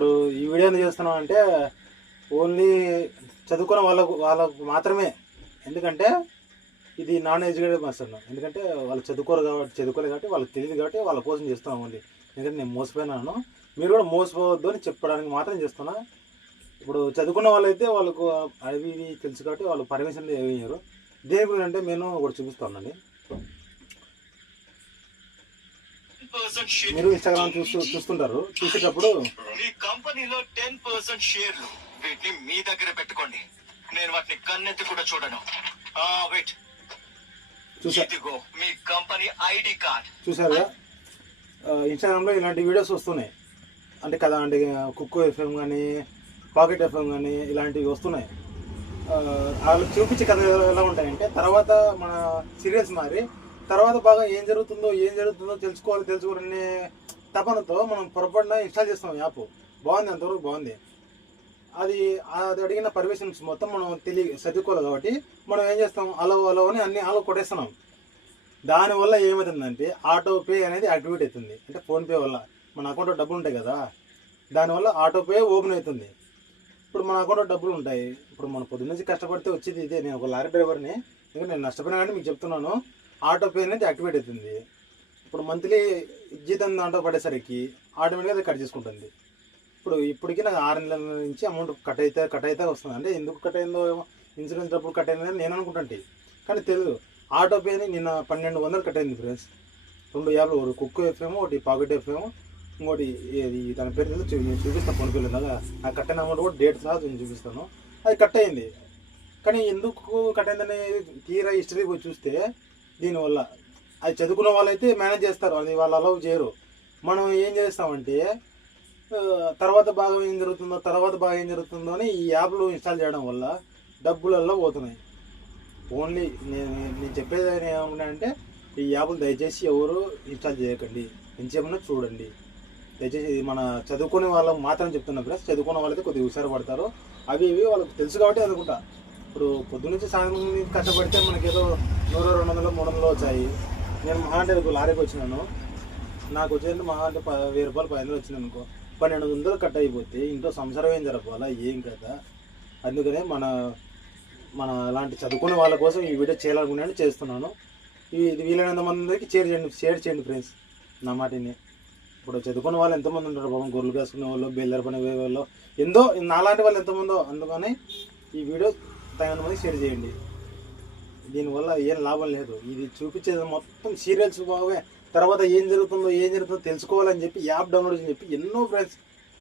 ఇప్పుడు ఈ వీడియో చేస్తున్నాం అంటే ఓన్లీ చదువుకున్న వాళ్ళకు వాళ్ళకు మాత్రమే. ఎందుకంటే ఇది నాన్ ఎడ్యుకేటెడ్ పర్సన్. ఎందుకంటే వాళ్ళు చదువుకోరు కాబట్టి చదువుకోలేదు కాబట్టి వాళ్ళకి తెలియదు కాబట్టి వాళ్ళ కోసం చేస్తున్నాం ఓన్లీ. ఎందుకంటే నేను మోసపోయినాను. మీరు కూడా మోసపోవద్దు అని చెప్పడానికి మాత్రం చేస్తున్నా. ఇప్పుడు చదువుకున్న వాళ్ళైతే వాళ్ళకు అవి ఇవి తెలుసు కాబట్టి వాళ్ళు పర్మిషన్ ఇవ్వరు దేని గురించి అంటే నేను ఒకటి చూపిస్తానండి. మీరు ఇన్స్టాగ్రామ్ చూస్తూ చూస్తుంటారు. చూసేటప్పుడు మీ కంపెనీలో టెన్ పర్సెంట్ షేర్లు వీటిని మీ దగ్గర పెట్టుకోండి. నేను వాటిని కన్నెత్తి కూడా చూడను. ఆ వెయిట్ ఇదిగో మీ కంపెనీ ఐడి కార్డ్. చూసారుగా? ఇన్స్టాగ్రామ్లో ఇలాంటి వీడియోస్ వస్తున్నాయి. అంటే కదా అంటే కుక్కు ఎఫ్ఎం కానీ పాకెట్ ఎఫ్ఎం కానీ ఇలాంటివి వస్తున్నాయి. వాళ్ళు చూపించే కథ ఎలా ఉంటాయంటే తర్వాత మన సీరియల్స్ మారి తర్వాత బాగా ఏం జరుగుతుందో ఏం జరుగుతుందో తెలుసుకోవాలి తెలుసుకోవాలనే తపనతో మనం పొరపాటున ఇన్స్టాల్ చేస్తాం యాప్ బాగుంది అంతవరకు బాగుంది. అది అది అడిగిన పర్మిషన్స్ మొత్తం మనం తెలియ చదువుకోవాలి కాబట్టి మనం ఏం చేస్తాం? అలవ్ అలో అని అన్ని అలో కొట్టేస్తున్నాం. దానివల్ల ఏమవుతుందంటే ఆటో పే అనేది యాక్టివేట్ అవుతుంది. అంటే ఫోన్పే వల్ల మన అకౌంట్లో డబ్బులు ఉంటాయి కదా దానివల్ల ఆటో పే ఓపెన్ అవుతుంది. ఇప్పుడు మన అకౌంట్లో డబ్బులు ఉంటాయి. ఇప్పుడు మన పొద్దున్న నుంచి కష్టపడితే వచ్చేది ఇదే. నేను ఒక లారీ డ్రైవర్ని ఎందుకంటే నేను నష్టపోయినా కానీ మీకు చెప్తున్నాను. ఆటో పే అనేది యాక్టివేట్ అవుతుంది. ఇప్పుడు మంత్లీ జీతం దాంట్లో పడేసరికి ఆటోమేటిక్గా అది కట్ చేసుకుంటుంది. ఇప్పుడు ఇప్పటికి నాకు ఆరు నెలల నుంచి అమౌంట్ కట్ అయితే కట్ అయితే వస్తుంది. అంటే ఎందుకు కట్ అయిందో ఏమో ఇన్సూరెన్స్ డబ్బులు కట్ అయిందని నేను అనుకుంటాంటి. కానీ తెలియదు ఆటో పేని నిన్న పన్నెండు వందలు కట్ అయింది ఫ్రెండ్స్. రెండు యాభై ఒకటి కుక్ ఎఫ్ఎం ఒకటి పాకెట్ ఎఫ్ఎం ఇంకోటి ఇది దాని పేరు ఏదో నేను చూపిస్తాను ఫోన్ పేలు ఇందాక. నాకు కట్ అయిన అమౌంట్ కూడా డేట్ సహా నేను చూపిస్తాను. అది కట్ అయింది. కానీ ఎందుకు కట్ అయిందని తీరా హిస్టరీ పోయి చూస్తే దీనివల్ల. అది చదువుకున్న వాళ్ళైతే మేనేజ్ చేస్తారు అది వాళ్ళు అలౌ చేయరు. మనం ఏం చేస్తామంటే తర్వాత బాగా ఏం జరుగుతుందో తర్వాత బాగా ఏం జరుగుతుందో అని ఈ యాప్లు ఇన్స్టాల్ చేయడం వల్ల డబ్బులలో పోతున్నాయి. ఓన్లీ నేను నేను చెప్పేది ఏమన్నా ఈ యాప్లు దయచేసి ఎవరు ఇన్స్టాల్ చేయకండి. ఎంచేమన్నా చూడండి. దయచేసి మన చదువుకునే వాళ్ళకి మాత్రం చెప్తున్నా ప్లస్ చదువుకున్న వాళ్ళైతే కొద్దిగా హుషారు పడతారు. అవి ఇవి వాళ్ళకి తెలుసు కాబట్టి అనుకుంటా. ఇప్పుడు పొద్దు నుంచి సాయంత్రం కష్టపడితే మనకి ఏదో నూరు రెండు వందలు మూడు వందలు వచ్చాయి. నేను మహా అంటే లారీకి వచ్చినాను. నాకు వచ్చేది మహా అంటే ప- వెయ్యి రూపాయలు పది వచ్చింది అనుకో. పన్నెండు వందలు కట్ అయిపోతే ఇంట్లో సంసారం ఏం జరపాలా ఏం కదా అందుకనే మన మన లాంటి చదువుకునే వాళ్ళ కోసం ఈ వీడియో చేయాలనుకున్నాను చేస్తున్నాను. ఇది వీలైనంత మందికి షేర్ చేయండి షేర్ చేయండి ఫ్రెండ్స్. నా మాటని ఇప్పుడు చదువుకున్న వాళ్ళు ఎంతమంది ఉంటారు పాపం? గొర్రెలు కాసుకునే వాళ్ళు బెల్లర్ పని వాళ్ళు ఎంతో నాలాంటి వాళ్ళు ఎంతమందో. అందుకని ఈ వీడియో తగిన మంది షేర్ చేయండి. దీనివల్ల ఏం లాభం లేదు. ఇది చూపించేది మొత్తం సీరియల్స్ బాగా తర్వాత ఏం జరుగుతుందో ఏం జరుగుతుందో తెలుసుకోవాలని చెప్పి యాప్ డౌన్లోడ్ అని చెప్పి ఎన్నో ఫ్రెండ్స్